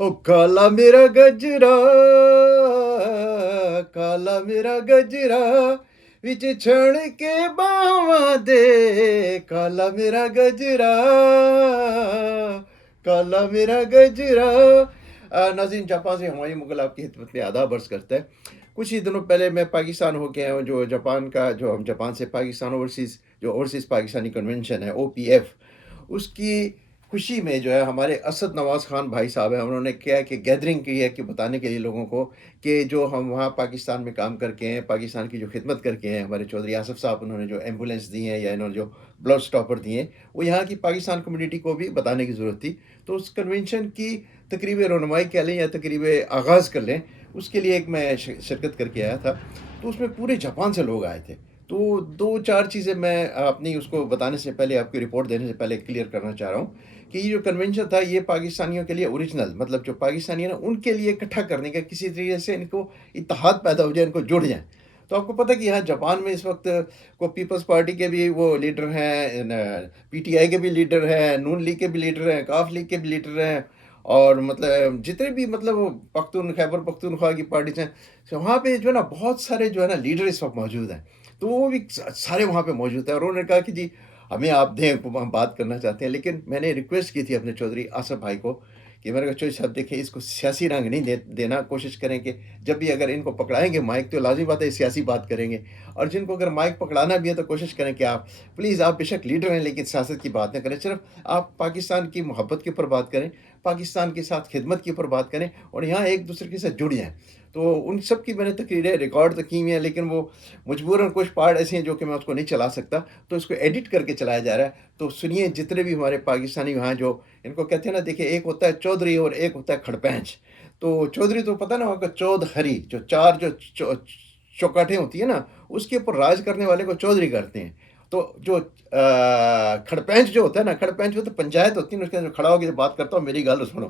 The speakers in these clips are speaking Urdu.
او کالا میرا گجرا کالا میرا گجرا وچ چھڑ کے باواں دے کالا میرا گجرا کالا میرا گجرا ناظرین، جاپان سے ہمایوں مغل آپ کی خدمت میں آداب عرض کرتا ہے۔ کچھ ہی دنوں پہلے میں پاکستان ہو کے آیا ہوں، جو جاپان کا جو ہم جاپان سے پاکستان اوورسیز پاکستانی کنونشن ہے OPF، اس کی خوشی میں جو ہے ہمارے اسد نواز خان بھائی صاحب ہیں، انہوں نے کیا کہ گیدرنگ کی ہے کہ بتانے کے لیے لوگوں کو کہ جو ہم وہاں پاکستان میں کام کر کے ہیں، پاکستان کی جو خدمت کر کے ہیں، ہمارے چودھری آصف صاحب انہوں نے جو ایمبولینس دی ہیں یا انہوں نے جو بلڈ اسٹاپر دیے ہیں، وہ یہاں کی پاکستان کمیونٹی کو بھی بتانے کی ضرورت تھی۔ تو اس کنونشن کی تقریب رونمائی کہہ لیں یا تقریب آغاز کر لیں، اس کے لیے ایک میں شرکت کر کے آیا تھا۔ تو اس میں پورے جاپان سے لوگ آئے تھے۔ تو دو چار چیزیں میں اپنی اس کو بتانے سے پہلے، آپ کی رپورٹ دینے سے پہلے کلیئر کرنا چاہ رہا ہوں کہ یہ جو کنونشن تھا، یہ پاکستانیوں کے لیے اوریجنل، مطلب جو پاکستانی ہیں نا، ان کے لیے اکٹھا کرنے کا، کسی طریقے سے ان کو اتحاد پیدا ہو جائے، ان کو جڑ جائیں۔ تو آپ کو پتہ ہے کہ یہاں جاپان میں اس وقت کو پیپلز پارٹی کے بھی وہ لیڈر ہیں، PTI کے بھی لیڈر ہیں، نون لیگ کے بھی لیڈر ہیں، کاف لیگ کے بھی لیڈر ہیں، اور مطلب جتنے بھی مطلب خیبر پختونخوا کی پارٹیز ہیں، وہاں پہ جو ہے نا بہت سارے جو ہے نا لیڈر اس وقت موجود ہیں۔ تو وہ بھی سارے وہاں پہ موجود ہیں، اور انہوں نے کہا کہ جی ہمیں آپ دیں، ہم بات کرنا چاہتے ہیں۔ لیکن میں نے ریکویسٹ کی تھی اپنے چودھری آصف بھائی کو کہ میں نے کہا چودھری صاحب دیکھیں، اس کو سیاسی رنگ نہیں دینا، کوشش کریں کہ جب بھی اگر ان کو پکڑائیں گے مائک، تو لازمی بات ہے سیاسی بات کریں گے، اور جن کو اگر مائک پکڑانا بھی ہے تو کوشش کریں کہ آپ پلیز، آپ بے شک لیڈر ہیں لیکن سیاست کی بات نہ کریں، صرف آپ پاکستان کی محبت کے اوپر بات کریں، پاکستان کے ساتھ خدمت کے اوپر بات کریں، اور یہاں ایک دوسرے کے ساتھ جڑ جائیں۔ تو ان سب کی میں نے تقریریں ریکارڈ تو کی ہوئی ہیں، لیکن وہ مجبوراً کچھ پارٹ ایسے ہیں جو کہ میں اس کو نہیں چلا سکتا، تو اس کو ایڈٹ کر کے چلایا جا رہا ہے۔ تو سنیے، جتنے بھی ہمارے پاکستانی وہاں جو ان کو کہتے ہیں نا، دیکھیں ایک ہوتا ہے چودھری اور ایک ہوتا ہے کھڑپینچ۔ تو چودھری تو پتہ نا وہاں کا چودھ ہری، جو چار جو چوکاٹیں ہوتی ہیں نا، اس کے اوپر راج کرنے والے کو چودھری کرتے ہیں۔ تو جو کھڑپینچ جو ہوتا ہے نا، کھڑپینچ وہ تو پنچایت ہوتی ہے، اس کے اندر کھڑا ہو کے بات کرتا ہوں، میری گل سنو۔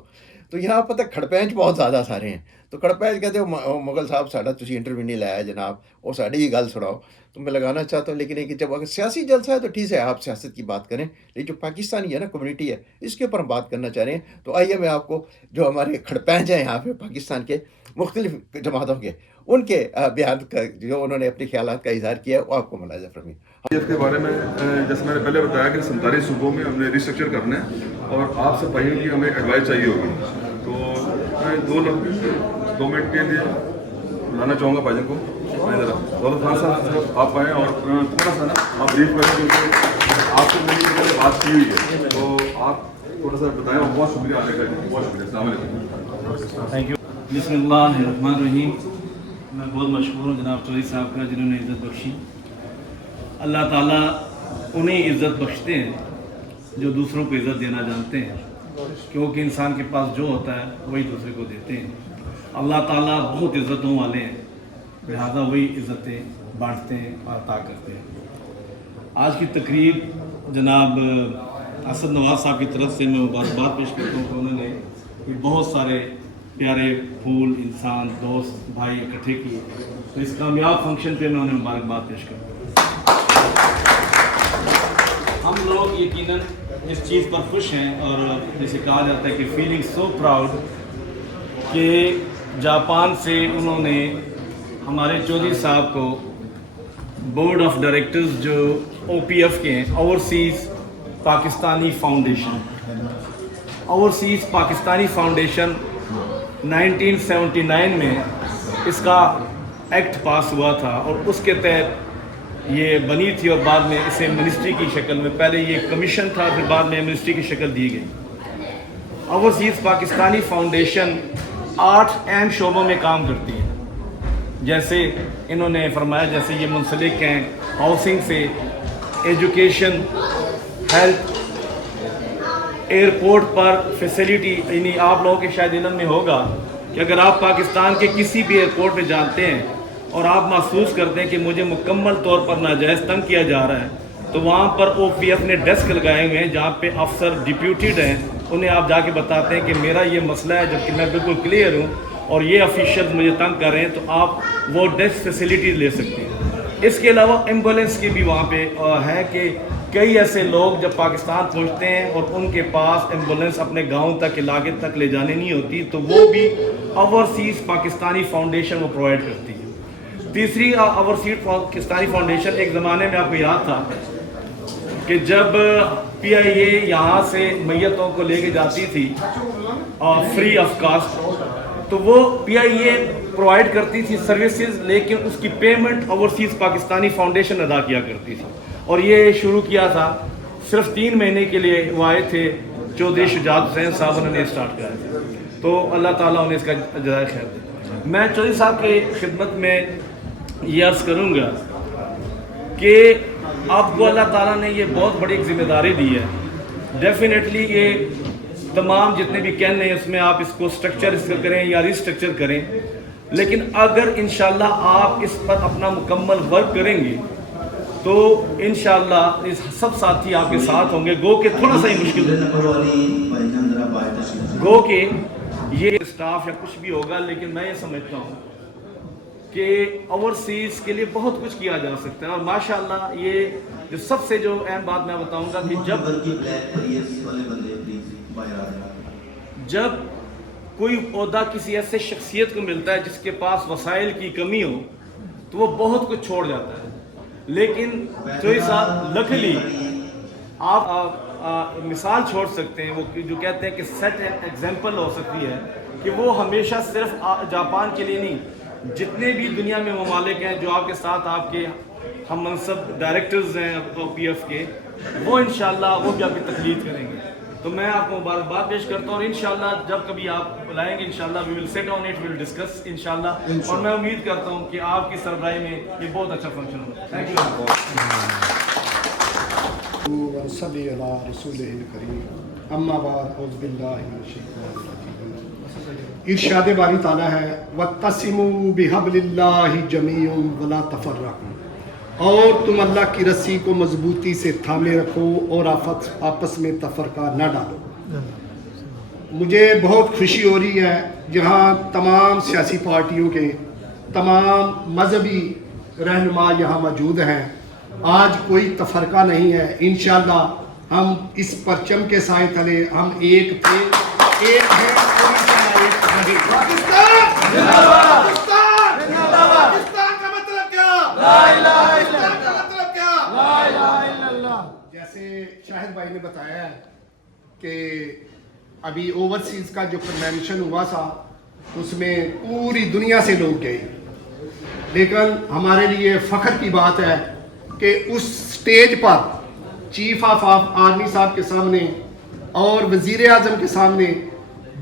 تو یہاں پتہ کھڑپینچ بہت زیادہ سارے ہیں۔ تو کھڑپینچ کہتے ہو مغل صاحب ساڈا تسی انٹرویو نہیں لایا جناب، وہ ساڈی ہی گل سناؤ۔ تو میں لگانا چاہتا ہوں، لیکن یہ کہ جب اگر سیاسی جلسہ ہے تو ٹھیک ہے، آپ سیاست کی بات کریں، لیکن جو پاکستانی ہے نا کمیونٹی ہے، اس کے اوپر ہم بات کرنا چاہ رہے ہیں۔ تو آئیے میں آپ کو جو ہمارے کھڑپینچ ہیں یہاں پہ پاکستان کے مختلف جماعتوں کے، ان کے بیان کا جو انہوں نے اپنے خیالات کا اظہار کیا ہے، وہ آپ کو ملاحظہ فرمائیں۔ اس کے بارے میں جیسے میں نے پہلے بتایا کہ 47 صوبوں میں ہم نے ریسٹرکچر کرنا ہے، اور آپ سے بھائیوں کی ہمیں ایڈوائس چاہیے ہوگی۔ تو میں 2 منٹ کے لیے بلانا چاہوں گا بھائی جان کو، دولت خان صاحب آپ آئیں اور تھوڑا سا نا آپ بریف کریں، کیونکہ آپ سے میری پہلے بات کی ہوئی ہے، تو آپ تھوڑا سا بتائیں۔ اور بہت شکریہ آنے کا، بہت شکریہ، السلام علیکم۔ Thank you. بسم اللہ الرحمن الرحیم۔ میں بہت مشکور ہوں جناب چودھری صاحب کا، جنہوں نے عزت بخشی۔ اللہ تعالیٰ انہیں عزت بخشتے ہیں جو دوسروں کو عزت دینا جانتے ہیں، کیونکہ انسان کے پاس جو ہوتا ہے وہی دوسرے کو دیتے ہیں۔ اللہ تعالیٰ بہت عزتوں والے ہیں، لہذا وہی عزتیں بانٹتے ہیں اور عطا کرتے ہیں۔ آج کی تقریب جناب اسد نواز صاحب کی طرف سے میں مبارکباد پیش کرتا ہوں کہ انہوں نے یہ بہت سارے پیارے پھول، انسان، دوست، بھائی اکٹھے کیے، تو اس کامیاب فنکشن پہ میں انہیں مبارکباد پیش کرتا ہوں۔ ہم لوگ یقیناً اس چیز پر خوش ہیں، اور جسے کہا جاتا ہے کہ فیلنگ سو پراؤڈ، کہ جاپان سے انہوں نے ہمارے چودھری صاحب کو بورڈ آف ڈائریکٹرز جو OPF کے ہیں، overseas Pakistani foundation, overseas Pakistani foundation 1979 میں اس کا ایکٹ پاس ہوا تھا، اور اس کے تحت یہ بنی تھی، اور بعد میں اسے منسٹری کی شکل میں، پہلے یہ کمیشن تھا، پھر بعد میں منسٹری کی شکل دی گئی۔ اوورسیز پاکستانی فاؤنڈیشن 8 اہم شعبوں میں کام کرتی ہے، جیسے انہوں نے فرمایا، جیسے یہ منسلک ہیں ہاؤسنگ سے، ایجوکیشن، ہیلتھ، ایئرپورٹ پر فیسیلیٹی، یعنی آپ لوگوں کے شاید علم میں ہوگا کہ اگر آپ پاکستان کے کسی بھی ایئرپورٹ پہ جاتے ہیں اور آپ محسوس کرتے ہیں کہ مجھے مکمل طور پر ناجائز تنگ کیا جا رہا ہے، تو وہاں پر OPF نے ڈیسک لگائے ہوئے ہیں جہاں پہ افسر ڈپیوٹیڈ ہیں، انہیں آپ جا کے بتاتے ہیں کہ میرا یہ مسئلہ ہے، جبکہ میں بالکل کلیئر ہوں اور یہ آفیشیل مجھے تنگ کر رہے ہیں، تو آپ وہ ڈیسک فیسیلیٹیز لے سکتے ہیں۔ اس کے علاوہ ایمبولینس کی بھی وہاں پہ ہے کہ کئی ایسے لوگ جب پاکستان پہنچتے ہیں اور ان کے پاس ایمبولینس اپنے گاؤں تک علاقے تک لے جانے نہیں ہوتی تو وہ بھی اوورسیز پاکستانی فاؤنڈیشن وہ پرووائڈ کرتی ہے. تیسری اوورسیز پاکستانی فاؤنڈیشن ایک زمانے میں آپ کو یاد تھا کہ جب پی آئی اے یہاں سے میتوں کو لے کے جاتی تھی فری آف کاسٹ تو وہ پی آئی اے پرووائڈ کرتی تھی سروسز لیکن اس کی پیمنٹ اوورسیز پاکستانی فاؤنڈیشن ادا کیا کرتی تھی. اور یہ شروع کیا تھا صرف 3 مہینے کے لیے وہ آئے تھے چودھری شجاعت حسین صاحب انہوں نے اسٹارٹ کیا تھا. تو اللہ تعالیٰ انہیں اس کا جزائے خیر دے. میں چودھری صاحب کی خدمت میں یہ عرض کروں گا کہ آپ کو اللہ تعالیٰ نے یہ بہت بڑی ایک ذمہ داری دی ہے. ڈیفینیٹلی یہ تمام جتنے بھی کہنے ہیں اس میں آپ اس کو اسٹرکچر کریں یا ریسٹرکچر کریں لیکن اگر انشاءاللہ آپ اس پر اپنا مکمل ورک کریں گے تو انشاءاللہ سب ساتھی آپ کے ساتھ ہوں گے. گو کہ تھوڑا سا ہی مشکل گو کہ یہ اسٹاف یا کچھ بھی ہوگا لیکن میں یہ سمجھتا ہوں کہ اوورسیز کے لیے بہت کچھ کیا جا سکتا ہے. اور ماشاءاللہ یہ جو سب سے جو اہم بات میں بتاؤں گا کہ جب کوئی عہدہ کسی ایسے شخصیت کو ملتا ہے جس کے پاس وسائل کی کمی ہو تو وہ بہت کچھ چھوڑ جاتا ہے. لیکن چودھری صاحب لکلی آپ مثال چھوڑ سکتے ہیں وہ جو کہتے ہیں کہ سیٹ این ایگزامپل ہو سکتی ہے کہ وہ ہمیشہ صرف جاپان کے لیے نہیں جتنے بھی دنیا میں ممالک ہیں جو آپ کے ساتھ آپ کے ہم منصب ڈائریکٹرز ہیں پی ایف کے وہ انشاءاللہ وہ بھی آپ کی تقلید کریں گے. تو میں آپ کو مبارکباد پیش کرتا ہوں اور انشاءاللہ جب کبھی آپ بلائیں گے انشاءاللہ we will sit on it, we will discuss انشاءاللہ. اور میں امید کرتا ہوں کہ آپ کی سربراہی میں یہ بہت اچھا فنکشن ہوگا. Thank you. صلی اللہ رسول کریم اما بعد اعوذ باللہ من الشیطان الرجیم. ارشاد باری تعالیٰ ہے وَاتَّصِمُوا بِحَبْلِ اللَّهِ جَمِيعًا وَلَا تَفَرَّقُوا اور تم اللہ کی رسی کو مضبوطی سے تھامے رکھو اور آپس میں تفرقہ نہ ڈالو. مجھے بہت خوشی ہو رہی ہے جہاں تمام سیاسی پارٹیوں کے تمام مذہبی رہنما یہاں موجود ہیں. آج کوئی تفرقہ نہیں ہے. انشاءاللہ ہم اس پرچم کے سائے تلے ہم ایک تھے ایک ہیں جیسے شاہد بھائی نے بتایا ہے کہ ابھی اوورسیز کا جو کنونشن ہوا تھا اس میں پوری دنیا سے لوگ گئے لیکن ہمارے لیے فخر کی بات ہے کہ اس سٹیج پر چیف آف آرمی صاحب کے سامنے اور وزیر اعظم کے سامنے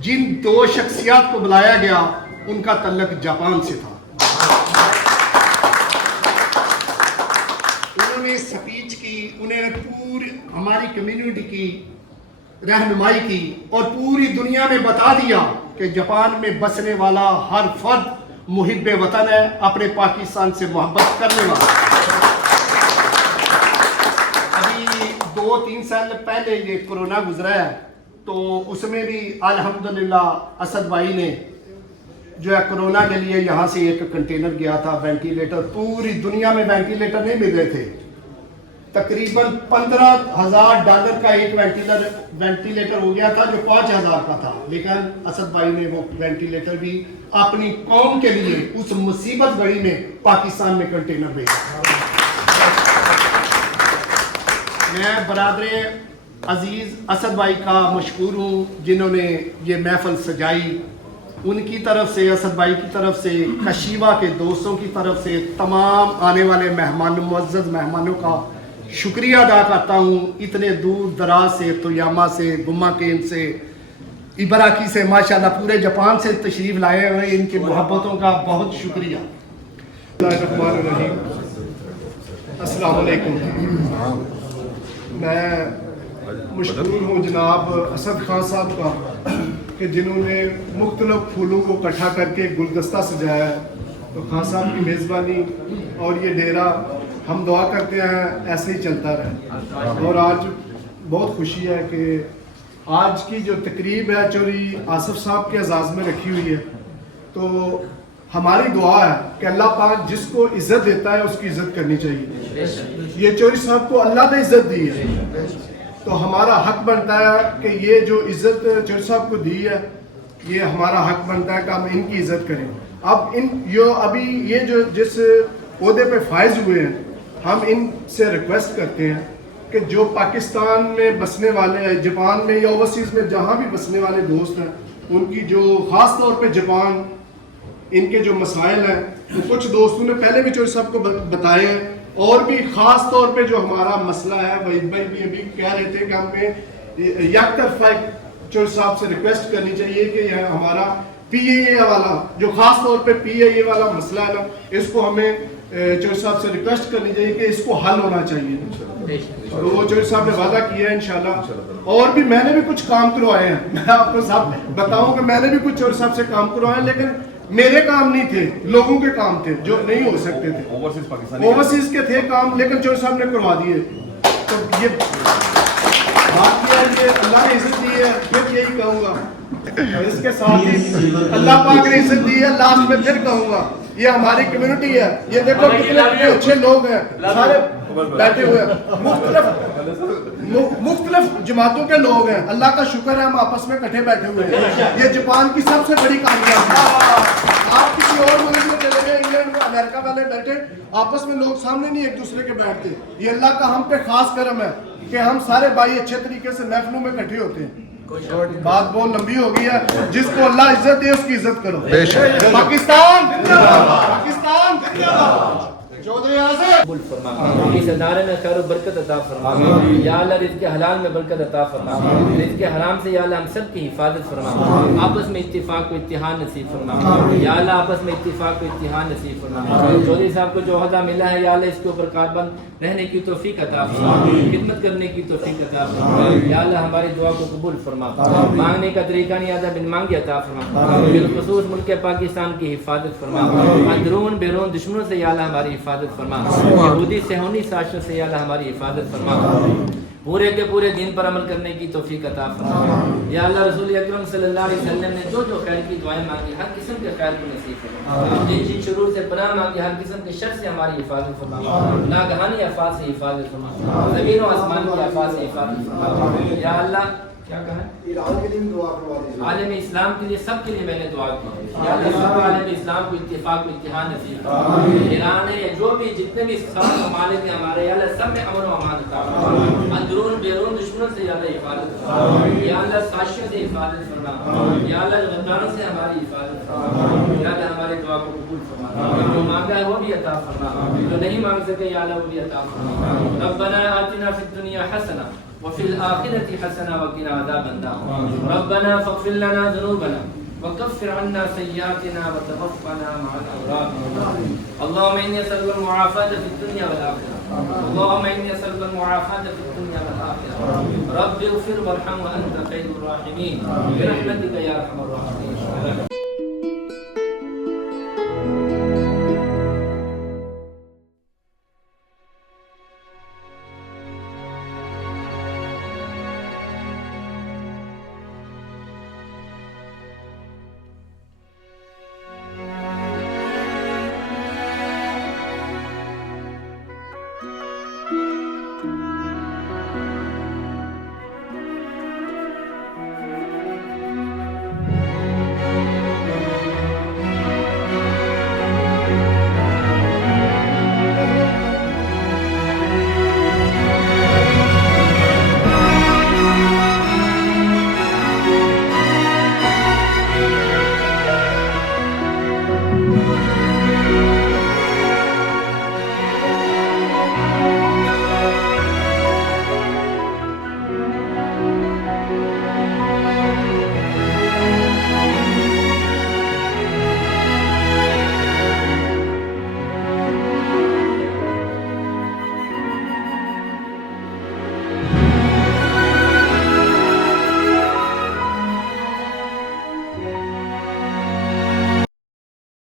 جن 2 شخصیات کو بلایا گیا ان کا تعلق جاپان سے تھا. انہوں نے سپیچ کی, انہوں نے پوری ہماری کمیونٹی کی رہنمائی کی اور پوری دنیا میں بتا دیا کہ جاپان میں بسنے والا ہر فرد محب وطن ہے, اپنے پاکستان سے محبت کرنے والا. ابھی 2-3 سال پہلے یہ کورونا گزرا ہے تو اس میں بھی الحمدللہ اسد بھائی نے جو ہے کورونا کے لیے یہاں سے ایک کنٹینر گیا تھا وینٹیلیٹر. پوری دنیا میں وینٹیلیٹر نہیں مل رہے تھے. تقریباً $15,000 کا ایک وینٹیلیٹر ہو گیا تھا جو 5,000 کا تھا, لیکن اسد بھائی نے وہ وینٹیلیٹر بھی اپنی قوم کے لیے اس مصیبت گھڑی میں پاکستان میں کنٹینر بھیجا. میں برادر عزیز اسد بھائی کا مشکور ہوں جنہوں نے یہ محفل سجائی. ان کی طرف سے, اسد بھائی کی طرف سے, کشیوا کے دوستوں کی طرف سے تمام آنے والے معزز مہمانوں کا شکریہ ادا کرتا ہوں. اتنے دور دراز سے, تویاما سے, گما کین سے, ابراکی سے, ماشاءاللہ پورے جاپان سے تشریف لائے ہوئے, ان کی محبتوں کا بہت شکریہ. الرحمن الرحیم. السلام علیکم. میں مشکور ہوں جناب اسد خان صاحب کا کہ جنہوں نے مختلف پھولوں کو اکٹھا کر کے گلدستہ سجایا ہے. تو خان صاحب کی میزبانی اور یہ ڈیرا ہم دعا کرتے ہیں ایسے ہی چلتا رہے. اور آج بہت خوشی ہے کہ آج کی جو تقریب ہے چوری آصف صاحب کے اعزاز میں رکھی ہوئی ہے. تو ہماری دعا ہے کہ اللہ پاک جس کو عزت دیتا ہے اس کی عزت کرنی چاہیے. یہ چوہدری صاحب کو اللہ نے عزت دی ہے تو ہمارا حق بنتا ہے کہ یہ جو عزت چوہدری صاحب کو دی ہے یہ ہمارا حق بنتا ہے کہ ہم ان کی عزت کریں. اب ابھی یہ جو جس عہدے پہ فائز ہوئے ہیں ہم ان سے ریکویسٹ کرتے ہیں کہ جو پاکستان میں بسنے والے جاپان میں یا اوورسیز میں جہاں بھی بسنے والے دوست ہیں ان کی جو خاص طور پہ جاپان ان کے جو مسائل ہیں تو کچھ دوستوں نے پہلے بھی چوہدری صاحب کو بتائے ہیں اور بھی خاص طور پہ جو ہمارا مسئلہ ہے وحید بھائی بھی ابھی کہہ رہے تھے کہ ہمیں یک طرفہ چوہدری صاحب سے ریکویسٹ کرنی چاہیے کہ یہ ہمارا پی اے اے والا جو خاص طور پہ پی اے اے والا مسئلہ ہے نا اس کو ہمیں چوہدری صاحب سے ریکویسٹ کرنی چاہیے کہ اس کو حل ہونا چاہیے. تو وہ چوہدری صاحب نے وعدہ کیا ہے انشاءاللہ. اور بھی میں نے بھی کچھ کام کروائے ہیں میں آپ کو صاحب بتاؤں کہ میں نے بھی کچھ چوہدری صاحب سے کام کروائے ہیں لیکن میرے کام نہیں تھے لوگوں کے کام تھے جو نہیں ہو سکتے تھے اوورسیز کے تھے کام لیکن چوہدری صاحب نے کروا دیے. تو یہ بات کیا ہے کہ اللہ نے عزت دی ہے پھر یہی کہوں گا اس کے ساتھ ہی اللہ پاک نے عزت دی ہے لاسٹ میں پھر کہوں گا یہ ہماری کمیونٹی ہے. یہ دیکھو کتنے اچھے لوگ ہیں سارے بیٹھے ہوئے ہیں مختلف جماعتوں کے لوگ ہیں. اللہ کا شکر ہے ہم آپس میں کٹھے بیٹھے ہوئے ہیں. یہ جاپان کی سب سے بڑی کامیابی ہے. آپ کسی اور ملک میں چلے گئے انگلینڈ میں امریکہ والے بیٹھے آپس میں لوگ سامنے نہیں ایک دوسرے کے بیٹھتے. یہ اللہ کا ہم پہ خاص کرم ہے کہ ہم سارے بھائی اچھے طریقے سے محفلوں میں کٹھے ہوتے ہیں. بات بہت لمبی ہو گئی ہے. جس کو اللہ عزت دے اس کی عزت کرو. پاکستان پاکستان چودھری اعظم قبول فرما. اس ادارے میں خیر و برکت عطا فرما. یا اللہ رزق حلال میں برکت عطا فرما. رزق حرام سے یا اللہ ہم سب کی حفاظت فرما. آپس میں اتفاق و اتحاد نصیب فرما. یا اللہ آپس میں اتفاق و اتحاد نصیب فرما. چودھری صاحب کو جو عہدہ ملا ہے یا اللہ اس کے اوپر کاربند رہنے کی توفیق عطا فرما. خدمت کرنے کی توفیق عطا فرما. یا اللہ ہماری دعا کو قبول فرما. مانگنے کا طریقہ نہیں آتا بن مانگے عطا فرما. بالخصوص ملک پاکستان کی حفاظت فرما. اندرون بیرون دشمنوں سے یا اللہ ہماری حفاظت فرما. یہودی صہیونی سازشوں سے یا اللہ ہماری حفاظت فرما. پورے کے پورے دین پر عمل کرنے کی توفیق عطا فرما. یا اللہ رسول اکرم صلی اللہ علیہ وسلم نے جو خیر کی دعائیں مانگی ہر قسم کے خیر کو نصیب فرما. جن شرور سے پناہ مانگی ہر قسم کے شر سے ہماری حفاظت فرما. ناگہانی آفات سے حفاظت فرما. زمین و آسمان کی آفات سے حفاظت فرما. یا اللہ کیا کہا عالم اسلام کے لیے سب کے لیے میں نے دعا کی. یا اللہ سب عالم اسلام کو اتفاق و اتحاد نصیب فرما. ایران ہے جو بھی جتنے بھی سب ممالک ہیں ہمارے یا اللہ سب میں امن و امان عطا فرما. اندرون بیرون دشمنوں سے یا اللہ حفاظت فرما. یا اللہ سازشوں سے حفاظت فرما. یا اللہ غداروں سے ہماری حفاظت فرما. یا اللہ ہماری دعا کو قبول فرما. جو مانگا ہے وہ بھی عطا فرما. جو نہیں مانگ سکے یا اللہ وہ بھی عطا فرما. ربنا آتنا فی الدنیا حسنہ وفي الآخرة حسنة وقنا عذاب النار. ربنا فاغفر لنا ذنوبنا وكفر عنا سيئاتنا وتوفنا مع الأبرار. اللهم إني أسألك المعافاة في الدنيا والآخرة. اللهم إني أسألك المعافاة في الدنيا والآخرة. رب اغفر وارحم وأنت خير الراحمين برحمتك يا أرحم الراحمين.